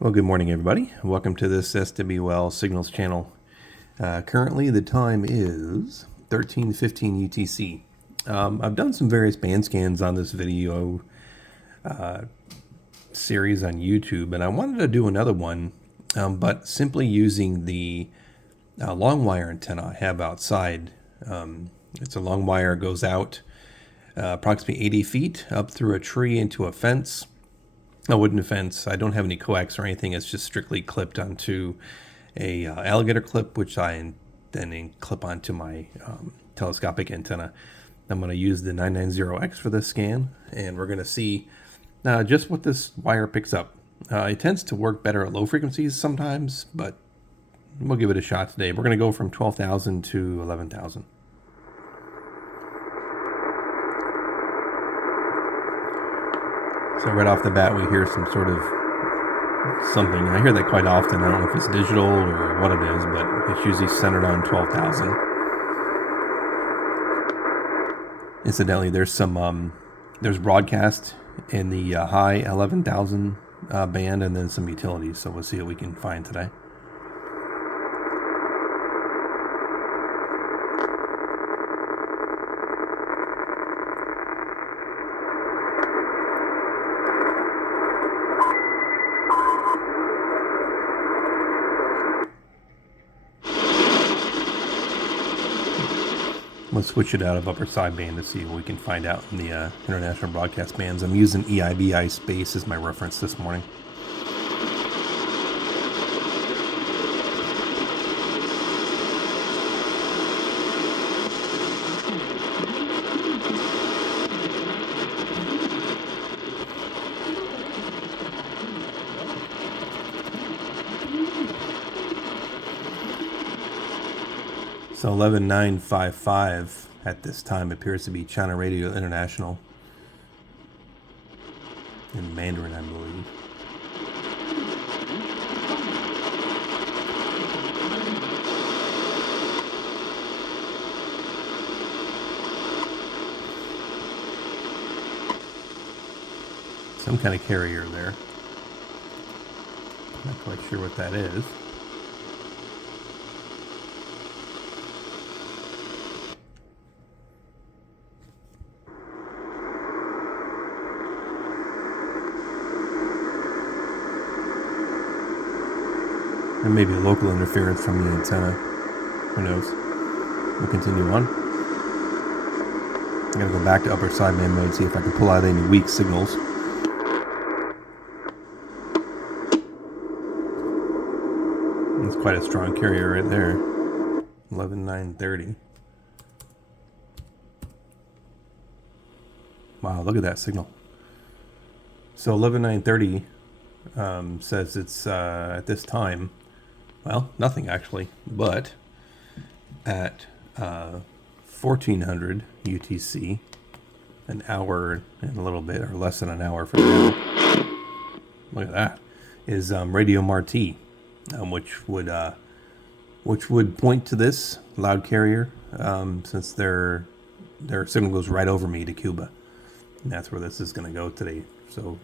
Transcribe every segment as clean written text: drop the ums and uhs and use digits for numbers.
Well, good morning, everybody. Welcome to this SWL Signals channel. Currently, the time is 13:15 UTC. I've done some various band scans on this video series on YouTube, and I wanted to do another one, but simply using the long wire antenna I have outside. It's a long wire, goes out approximately 80 feet up through a tree into a fence. A wooden fence. I don't have any coax or anything. It's just strictly clipped onto a alligator clip, which I then clip onto my telescopic antenna. I'm going to use the 990X for this scan, and we're going to see just what this wire picks up. It tends to work better at low frequencies sometimes, but we'll give it a shot today. We're going to go from 12,000 to 11,000. So right off the bat, we hear some sort of something. I hear that quite often. I don't know if it's digital or what it is, but it's usually centered on 12,000. Incidentally, there's some there's broadcast in the high 11,000 band, and then some utilities. So we'll see what we can find today. Let's switch it out of upper sideband to see what we can find out in the international broadcast bands. I'm using EIBI Space as my reference this morning. So 11955 at this time appears to be China Radio International in Mandarin, I believe. Some kind of carrier there. Not quite sure what that is. Or maybe a local interference from the antenna. Who knows? We'll continue on. I'm going to go back to upper sideband mode, see if I can pull out any weak signals. It's quite a strong carrier right there. 11930. Wow, look at that signal. So 11930 says it's at this time, well, nothing actually, but at 1400 UTC, an hour and a little bit, or less than an hour from now. Look at that. Is Radio Marti, which would point to this loud carrier, since their signal goes right over me to Cuba, and that's where this is going to go today. So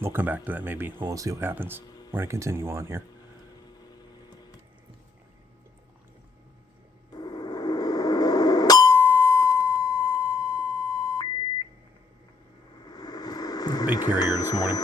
we'll come back to that maybe. We'll see what happens. We're going to continue on here. Big carrier this morning.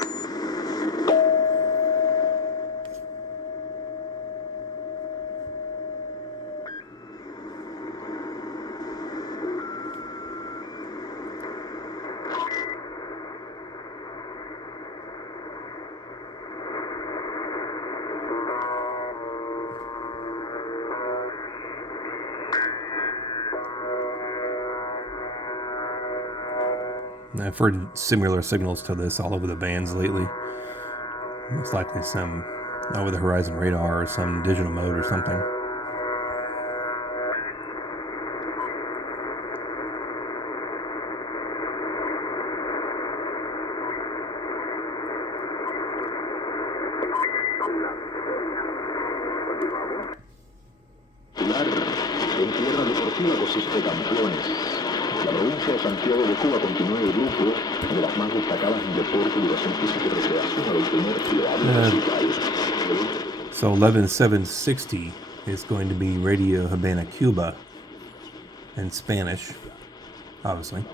I've heard similar signals to this all over the bands lately. Most likely some over the horizon radar or some digital mode or something. En tierra deportiva consiste campeones. La provincia Santiago de Cuba continúa el grupo de las más destacadas en deporte, educación física y recreación a los primeros ciudadanos de su país. So 11760 is going to be Radio Habana, Cuba, in Spanish, obviously.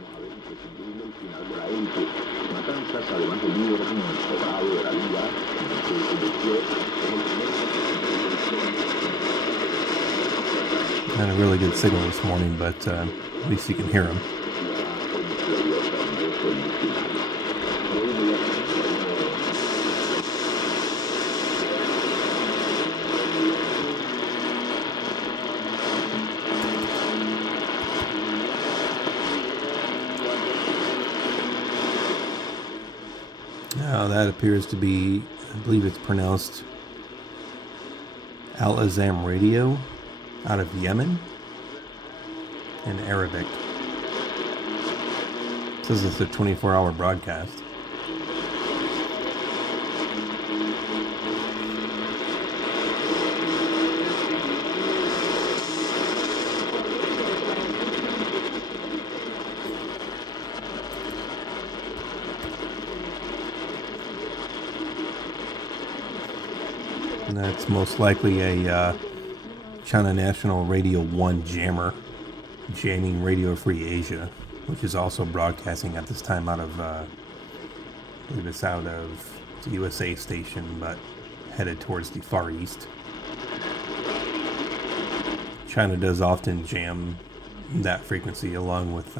Had a really good signal this morning, but at least you can hear them. Now that appears to be, I believe it's pronounced Al Azam Radio out of Yemen in Arabic. It says it's a 24-hour broadcast. And that's most likely a China National Radio 1 jammer, jamming Radio Free Asia, which is also broadcasting at this time out of, I believe it's out of the USA station, but headed towards the Far East. China does often jam that frequency along with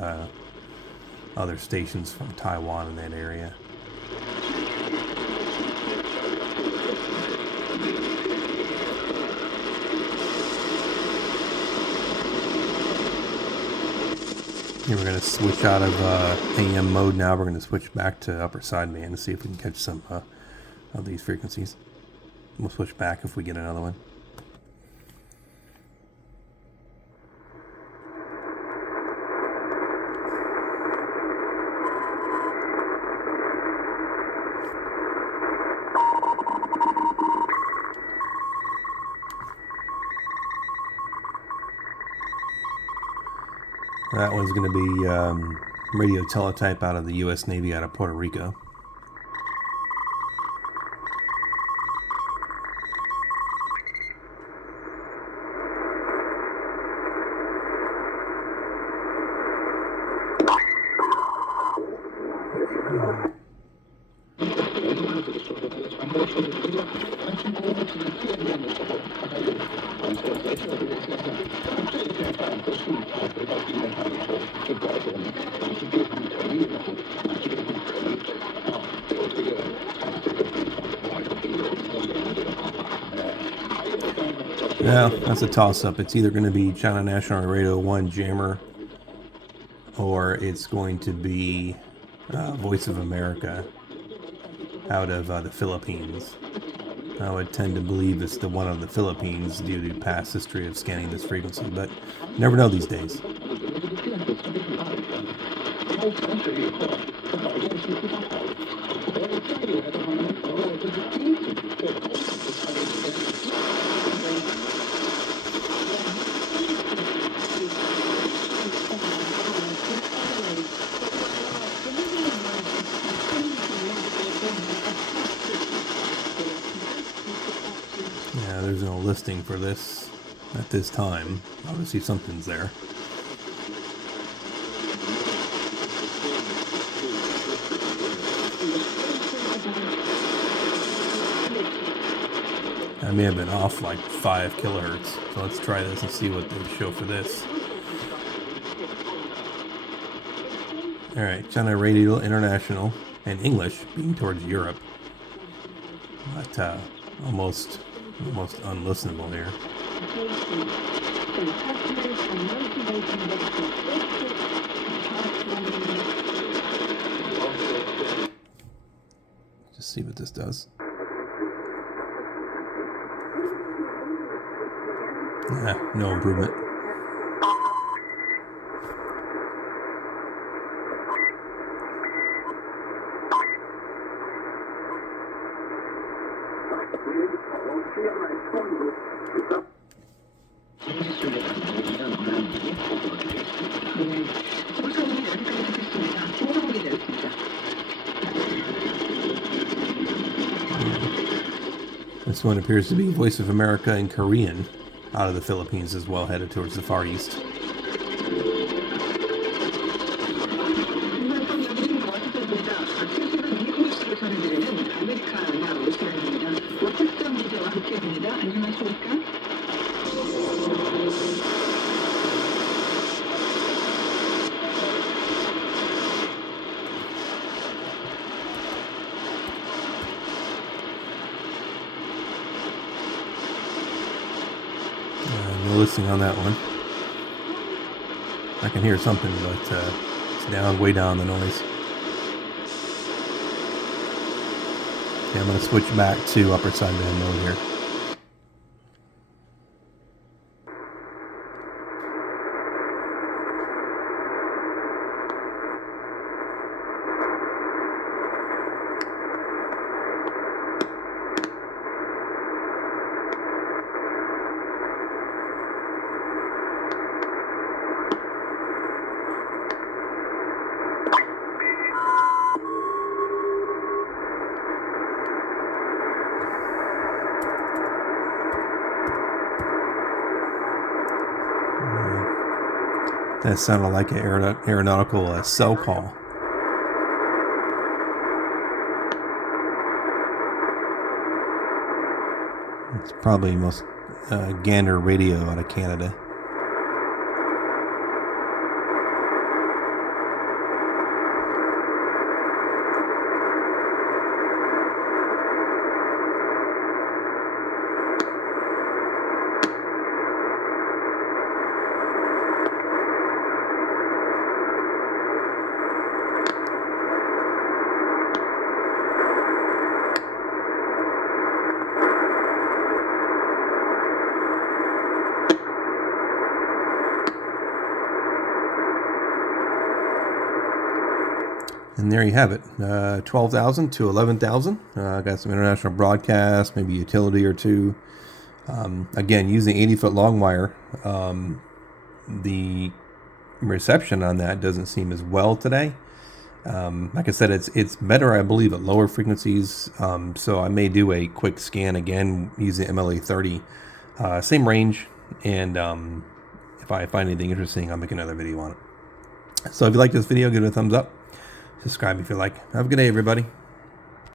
other stations from Taiwan in that area. We're going to switch out of AM mode now. We're going to switch back to upper sideband to see if we can catch some of these frequencies. We'll switch back if we get another one. That one's going to be radio teletype out of the U.S. Navy out of Puerto Rico. Yeah, that's a toss-up. It's either going to be China National Radio 1 jammer, or it's going to be Voice of America out of the Philippines. I would tend to believe it's the one of the Philippines due to past history of scanning this frequency, but you never know these days. Yeah, there's no listing for this at this time. Obviously something's there. I may have been off like 5 kilohertz, so let's try this and see what they show for this. Alright, China Radio International in English, being towards Europe, but almost unlistenable here. Just see what this does. Yeah, no improvement. This one appears to be Voice of America in Korean, out of the Philippines as well, headed towards the Far East. No listening on that one. I can hear something, but it's down, way down the noise. Okay, I'm going to switch back to upper sideband mode here. That sounded like an aeronautical cell call. It's probably most Gander radio out of Canada. And there you have it, 12,000 to 11,000. Got some international broadcast, maybe utility or two. Again, using 80-foot long wire, the reception on that doesn't seem as well today. Like I said, it's better, I believe, at lower frequencies. So I may do a quick scan again using MLA 30, same range. And if I find anything interesting, I'll make another video on it. So if you like this video, give it a thumbs up. Subscribe if you like. Have a good day, everybody.